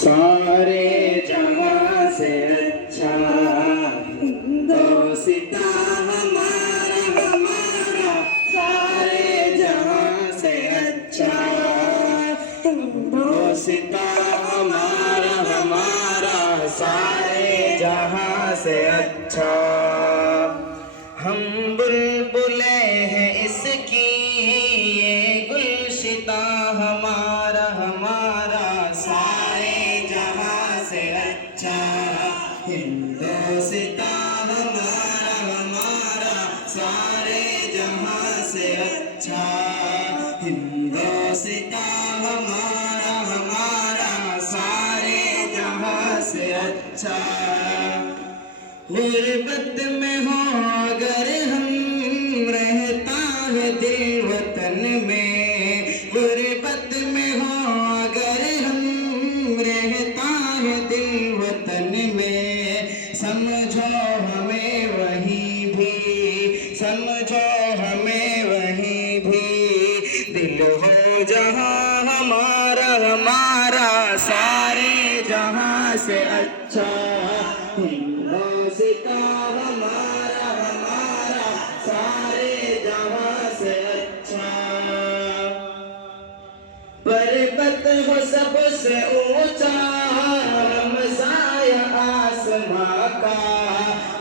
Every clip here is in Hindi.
सारे जहां से अच्छा हिंदोसिता हमारा हमारा, सारे जहां से अच्छा हिंदोसिता हमारा हमारा, सारे जहां से अच्छा। हम बुलबुले हैं इसकी ये गुलशिता हमारा हमारा, सारे जहां से अच्छा हिंदोसिता हमारा हमारा, सारे जहां से अच्छा हिंदोसिता हमारा हमारा, सारे जहां से अच्छा। गुर्बत में हो अगर हम, रहता है दिल वतन में, गुर्बत में हो अगर हम, रहता है दिल वतन में, समझो हमें वहीं भी, समझो हमें वहीं भी, दिल हो जहां हमारा हमारा, सारे जहां से अच्छा हिंदोसिता हमारा हमारा, सारे जहां से अच्छा। पर्वत हो सबसे ऊंचा हमसाया आसमां का,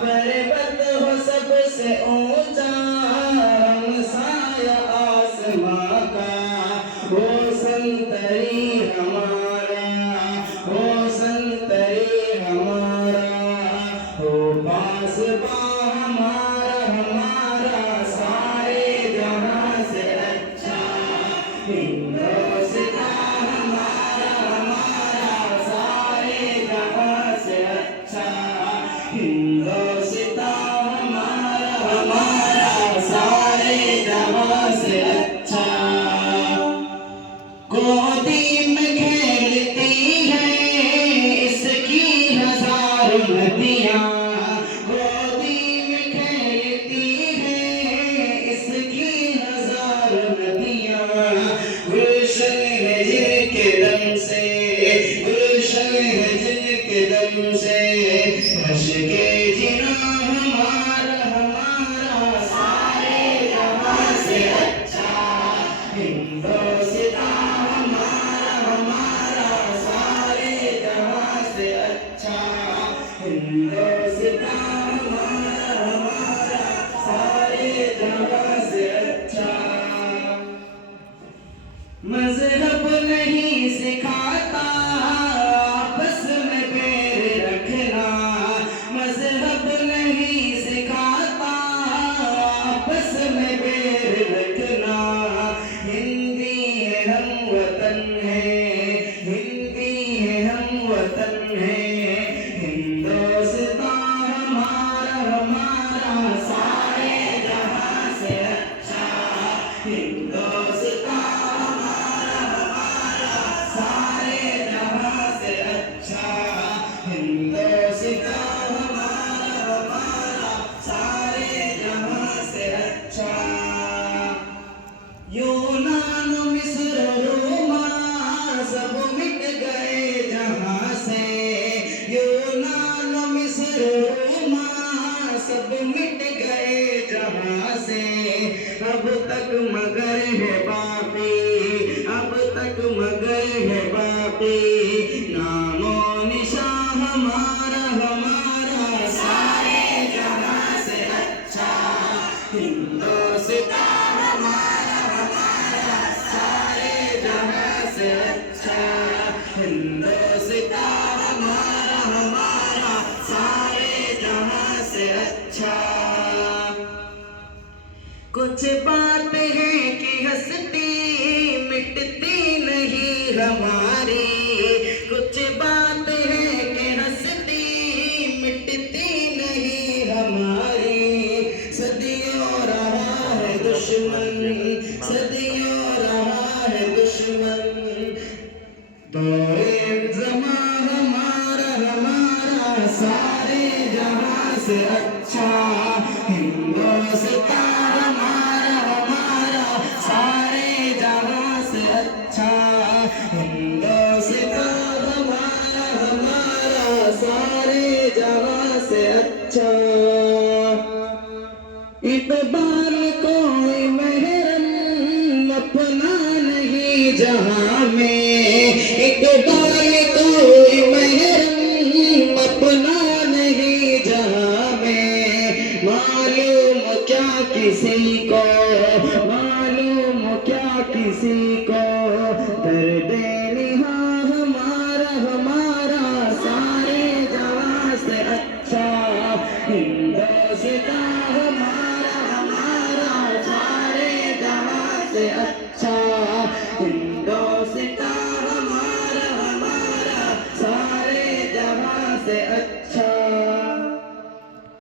पर्वत हो सबसे ऊंचा हमसाया आसमां का, वो संतरी हमारा, वो संतरी हमारा, हो पासबा हमारा हमारा, सारे जहां से अच्छा हिंदोसिता हमारा हमारा, सारे जहां से अच्छा हिंदोसिता हमारा हमारा, सारे जहां से अच्छा। गोदी में खेलती है इसकी हजारों नदियाँ, गोदी में खेलती है इसकी हजारों नदियाँ, गुलशन है जिनके दम से, गुलशन है जिनके दम से, अश्के जिना हमारा हमारा, सारे जहां से अच्छा हिंदोसिता हमारा हमारा, सारे जहां से अच्छा हिंदोसिता हमारा हमारा, सारे जहां से अच्छा। मजहब नहीं सिखाता आपस में बैर रखना, मजहब नहीं सिखाता आपस में बैर रखना, हिंदी है हम वतन है, हिंदी है हम वतन है, हिंदोसिता हमारा हमारा, सारे जहां से अच्छा हिंदोसिता हमारा हमारा, सारे जहां से अच्छा हिंदोसिता हमारा हमारा, सारे जहां से अच्छा। यूनान मिस्र रोमा सब मिट गए जहां से, यूनान मिस्र रोमा सब मिट गए जहां से, अब तक मगर है बाकी, अब तक मगर है बाकी, नामो निशान हमारा हमारा, सारे जहां से अच्छा हिंदोसिता हमारा हमारा, सारे जहां से अच्छा हिंदोसिता हमारा हमारा, सारे जहां से अच्छा। कुछ बात है कि हंसती मिटती नहीं हमारी, कुछ बात है कि हंसती मिटती नहीं हमारी, सदियों रहा है दुश्मन, सदियों रहा हिंदुस्तां हमारा हमारा सारे जहां से अच्छा। इकबाल कोई महरम अपना नहीं जहां में, इकबाल कोई महरम अपना नहीं जहां में। मालूम क्या किसी को, मालूम क्या किसी को, दर्द निहा हमारा हमारा सारे जहां से अच्छा। हिंदुस्तां हमारा हमारा सारे जहां से अच्छा। हिंदुस्तां हमारा हमारा सारे जहां से अच्छा।